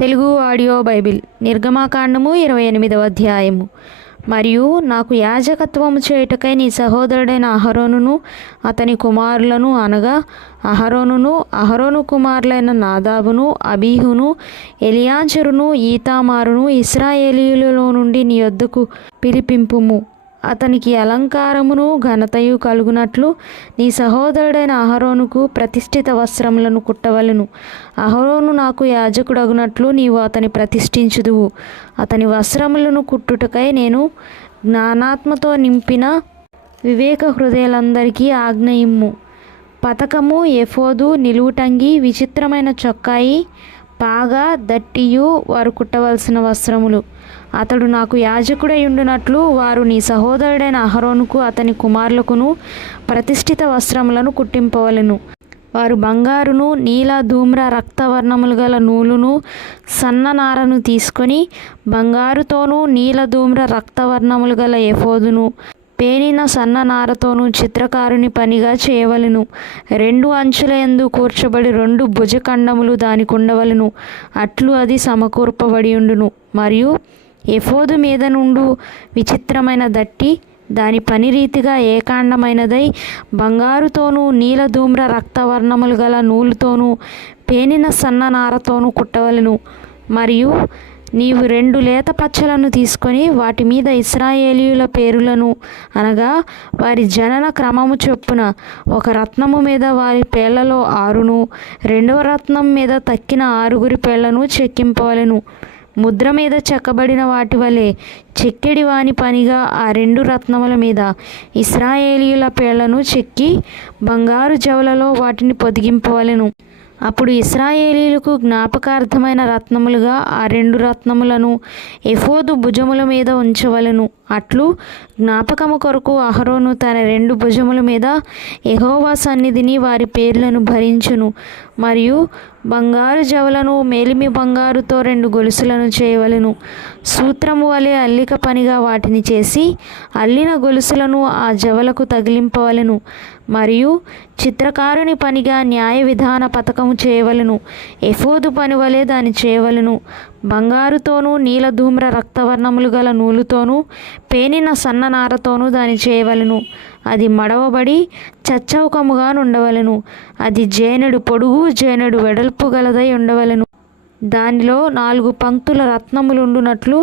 Telugu audio Bible నిర్గమాకాండము 28వ అధ్యాయము. మరియు నాకు యాజకత్వము చేయుటకై నీ సహోదరుడైన అహరోనును అతని కుమారులను అనగా అహరోను కుమారులైన నాదాబును, అబీహును, ఎలియాజరును, ఈతామారును ఇశ్రాయేలీయులలో నుండి నీ యొద్దకు పిలిపింపుము. అతనికి అలంకారమును ఘనతయు కలుగునట్లు నీ సహోదరుడైన అహరోనుకు ప్రతిష్ఠిత వస్త్రములను కుట్టవలెను. అహరోను నాకు యాజకుడగునట్లు నీవు అతని ప్రతిష్ఠించుదువు. అతని వస్త్రములను కుట్టుటకై నేను జ్ఞానాత్మతో నింపిన వివేక హృదయులందరికీ ఆజ్ఞ ఇమ్ము. పతకము, ఎఫోదు, నిలువుటంగి, విచిత్రమైన చొక్కాయి, పాగా, దట్టియు వారు కుట్టవలసిన వస్త్రములు. అతడు నాకు యాజకుడయుండునట్లు వారు నీ సహోదరుడైన అహరోనుకు అతని కుమారులకును ప్రతిష్ఠిత వస్త్రములను కుట్టింపవలెను. వారు బంగారును, నీల, ధూమ్ర, రక్తవర్ణములు గల నూలును, సన్న నారను తీసుకొని బంగారుతోనూ నీల, ధూమ్ర, రక్తవర్ణములు గల ఎఫోదును పేనిన సన్న నారతోనూ చిత్రకారుని పనిగా చేయవలెను. 2 అంచుల యందు కూర్చబడి 2 భుజఖండములు దానికుండవలెను. అట్లు అది సమకూర్పబడి ఉండును. మరియు ఎఫోదు మీద నుండు విచిత్రమైన దట్టి దాని పని రీతిగా ఏకాండమైనదై బంగారుతోనూ నీల, ధూమ్ర, రక్తవర్ణములు గల నూలుతోనూ పేనిన సన్న నారతోనూ కుట్టవలెను. మరియు నీవు 2 లేత పచ్చలను తీసుకొని వాటి మీద ఇశ్రాయేలీయుల పేరులను అనగా వారి జనన క్రమము చొప్పున ఒక రత్నము మీద వారి పేర్లలో 6ను, 2వ రత్నం మీద తక్కిన 6 పేర్లను చెక్కింపవలెను. ముద్ర మీద చెక్కబడిన వాటి వలె చెక్కెడి వాని పనిగా ఆ 2 రత్నముల మీద ఇశ్రాయేలీయుల పేర్లను చెక్కి బంగారు జవలలో వాటిని పొదిగింపవలెను. అప్పుడు ఇశ్రాయేలీయులకు జ్ఞాపకార్థమైన రత్నములుగా ఆ 2 రత్నములను ఎఫోదు భుజముల మీద ఉంచవలెను. అట్లు జ్ఞాపకము కొరకు అహరోను తన 2 భుజముల మీద యెహోవా సన్నిధిని వారి పేర్లను భరించును. మరియు బంగారు జవలను మేలిమి బంగారుతో 2 గొలుసులను చేయవలెను. సూత్రము వలె అల్లిక పనిగా వాటిని చేసి అల్లిన గొలుసులను ఆ జవలకు తగిలింపవలెను. మరియు చిత్రకారుని పనిగా న్యాయ విధాన పతకము చేయవలెను. ఎఫోదు పని వలె దాన్ని చేయవలెను. బంగారుతోనూ నీల, ధూమ్ర, రక్తవర్ణములు గల నూలుతోనూ పేనిన సన్న నారతోనూ దాన్ని చేయవలెను. అది మడవబడి చచ్చౌకముగా ఉండవలెను. అది జేనెడు పొడుగు, జేనెడు వెడల్పు గలదై ఉండవలెను. దానిలో 4 పంక్తుల రత్నములుండునట్లు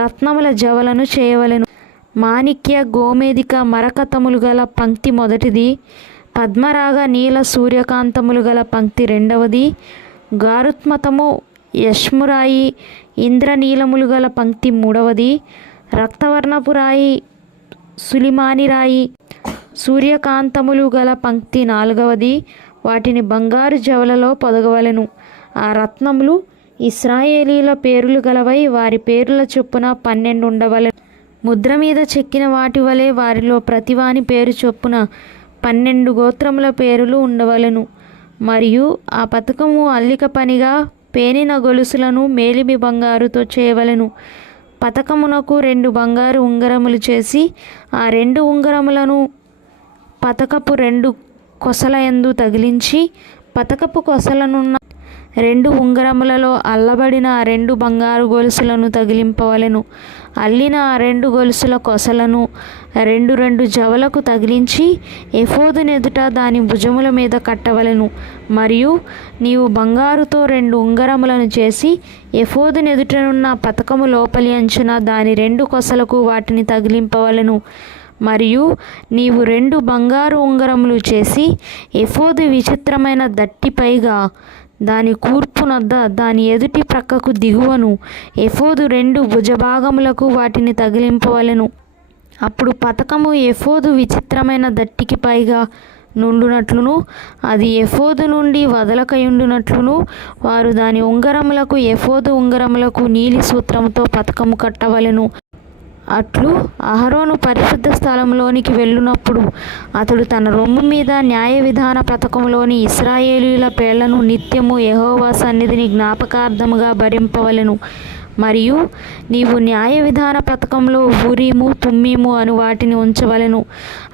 రత్నముల జవలను చేయవలెను. మాణిక్య, గోమేదిక, మరకతములు గల పంక్తి మొదటిది, పద్మరాగ, నీల, సూర్యకాంతములు గల పంక్తి రెండవది, గారుత్మతము, యష్మురాయి, ఇంద్రనీలములు గల పంక్తి మూడవది, రక్తవర్ణపు రాయి, సులిమాని రాయి, సూర్యకాంతములు గల పంక్తి 4వది. వాటిని బంగారు జవలలో పొదగవలెను. ఆ రత్నములు ఇశ్రాయేలీల పేరులు గలవై వారి పేరుల చొప్పున 12 ఉండవలెను. ముద్ర మీద చెక్కిన వాటి వలె వారిలో ప్రతివాని పేరు చొప్పున 12 గోత్రముల పేరులు ఉండవలెను. మరియు ఆ పతకము అల్లిక పనిగా పేనిన గొలుసులను మేలిమి బంగారుతో చేయవలెను. పతకమునకు 2 బంగారు ఉంగరములు చేసి ఆ 2 ఉంగరములను పతకపు 2 కొసల యందు తగిలించి పతకపు కొసలనున్న 2 ఉంగరములలో అల్లబడిన ఆ 2 బంగారు గొలుసులను తగిలింపవలెను. అల్లిన ఆ 2 గొలుసుల కొసలను 2 జవలకు తగిలించి ఎఫోదునెదుట దాని భుజముల మీద కట్టవలెను. మరియు నీవు బంగారుతో 2 ఉంగరములను చేసి ఎఫోదునెదుటనున్న పతకము లోపలి అంచున దాని 2 కొసలకు వాటిని తగిలింపవలెను. మరియు నీవు 2 బంగారు ఉంగరములు చేసి ఎఫోదు విచిత్రమైన దట్టి పైగా దాని కూర్పునొద్ద దాని ఎదుటి ప్రక్కకు దిగువను ఎఫోదు 2 భుజభాగములకు వాటిని తగిలింపవలెను. అప్పుడు పతకము ఎఫోదు విచిత్రమైన దట్టికి పైగా నుండునట్లును అది ఎఫోదు నుండి వదలకయుండునట్లును వారు దాని ఉంగరములకు ఎఫోదు ఉంగరములకు నీలి సూత్రముతో పతకము కట్టవలెను. అట్లు అహరోను పరిశుద్ధ స్థలంలోనికి వెళ్ళునప్పుడు అతడు తన రొమ్ము మీద న్యాయ విధాన పతకంలోని ఇశ్రాయేలీయుల పేర్లను నిత్యము యెహోవా సన్నిధిని జ్ఞాపకార్థముగా భరింపవలెను. మరియు నీవు న్యాయ విధాన పతకంలో ఊరీము, తుమ్మీము అను వాటిని ఉంచవలెను.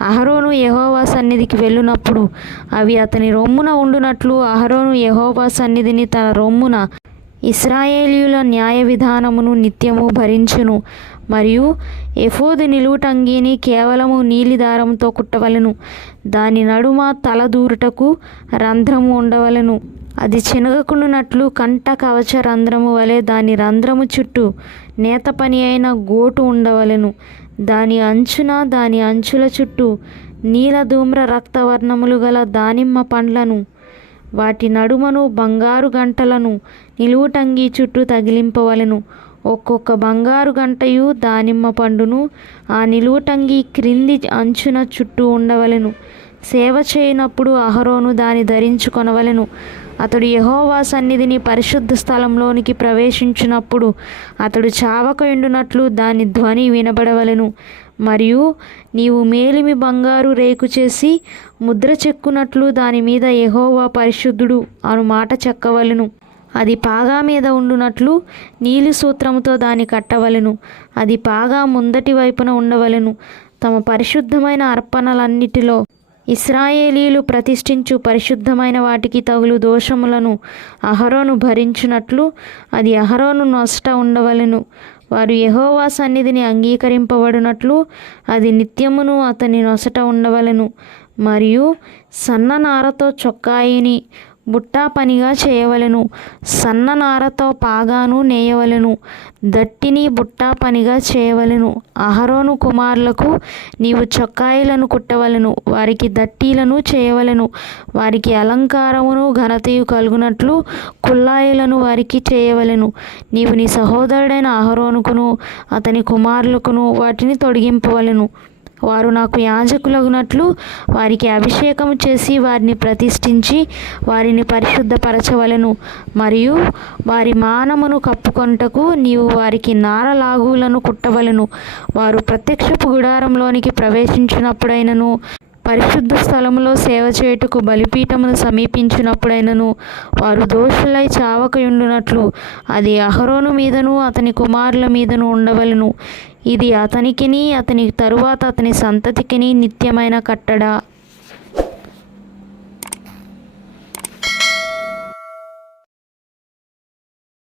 అహరోను యెహోవా సన్నిధికి వెళ్ళునప్పుడు అవి అతని రొమ్మున ఉండునట్లు అహరోను యెహోవా సన్నిధిని తన రొమ్మున ఇశ్రాయేలీయుల న్యాయ విధానమును నిత్యము భరించును. మరియు ఎఫోదు నిలువుటంగీని కేవలము నీలి దారంతో కుట్టవలెను. దాని నడుమ తల దూరుటకు రంధ్రము ఉండవలెను. అది చినగకుండునట్లు కంట కవచ రంధ్రము వలె దాని రంధ్రము చుట్టూ నేత పని అయిన గోటు ఉండవలెను. దాని అంచుల చుట్టూ నీల ధూమ్ర రక్తవర్ణములు గల దానిమ్మ పండ్లను, వాటి నడుమను బంగారు గంటలను నిలువుటంగీ చుట్టూ తగిలింపవలెను. ఒక్కొక్క బంగారు గంటయు దానిమ్మ పండును ఆ నిలువుటంగీ క్రింది అంచున చుట్టూ ఉండవలెను. సేవ చేయనప్పుడు అహరోను దాని ధరించుకొనవలెను. అతడు యెహోవా సన్నిధిని పరిశుద్ధ స్థలంలోనికి ప్రవేశించినప్పుడు అతడు చావకయుండునట్లు దాని ధ్వని వినబడవలెను. మరియు నీవు మేలిమి బంగారు రేకు చేసి ముద్ర చెక్కునట్లు దాని మీద యెహోవా పరిశుద్ధుడు అను మాట చెక్కవలెను. అది పాగా మీద ఉండునట్లు నీలి సూత్రముతో దాన్ని కట్టవలెను. అది పాగా ముందటి వైపున ఉండవలెను. తమ పరిశుద్ధమైన అర్పణలన్నిటిలో ఇశ్రాయేలీయులు ప్రతిష్ఠించు పరిశుద్ధమైన వాటికి తగులు దోషములను అహరోను భరించినట్లు అది అహరోను నొసట ఉండవలెను. వారు యెహోవా సన్నిధిని అంగీకరింపబడినట్లు అది నిత్యమును అతని నొసట ఉండవలెను. మరియు సన్ననారతో చొక్కాయిని బుట్టా పనిగా చేయవలెను. సన్ననారతో పాగాను నేయవలెను. దట్టిని బుట్టా పనిగా చేయవలెను. అహరోను కుమారులకు నీవు చొక్కాయిలను కుట్టవలెను. వారికి దట్టీలను చేయవలెను. వారికి అలంకారమును ఘనతయు కలుగునట్లు కుల్లాయిలను వారికి చేయవలెను. నీవు నీ సహోదరుడైన అహరోనుకును అతని కుమారులకును వాటిని తొడిగింపవలెను. వారు నాకు యాజకులగునట్లు వారికి అభిషేకము చేసి వారిని ప్రతిష్ఠించి వారిని పరిశుద్ధపరచవలెను. మరియు వారి మానమును కప్పుకొనుటకు నీవు వారికి నారలాగులను కుట్టవలెను. వారు ప్రత్యక్షపు గుడారంలోనికి ప్రవేశించినప్పుడైనను పరిశుద్ధ స్థలములో సేవ చేయుటకు బలిపీఠమును సమీపించినప్పుడైనను వారు దోషులై చావకయుండునట్లు అది అహరోను మీదను అతని కుమారుల మీదను ఉండవలెను. ఇది అతనికిని అతని తరువాత అతని సంతతికిని నిత్యమైన కట్టడ.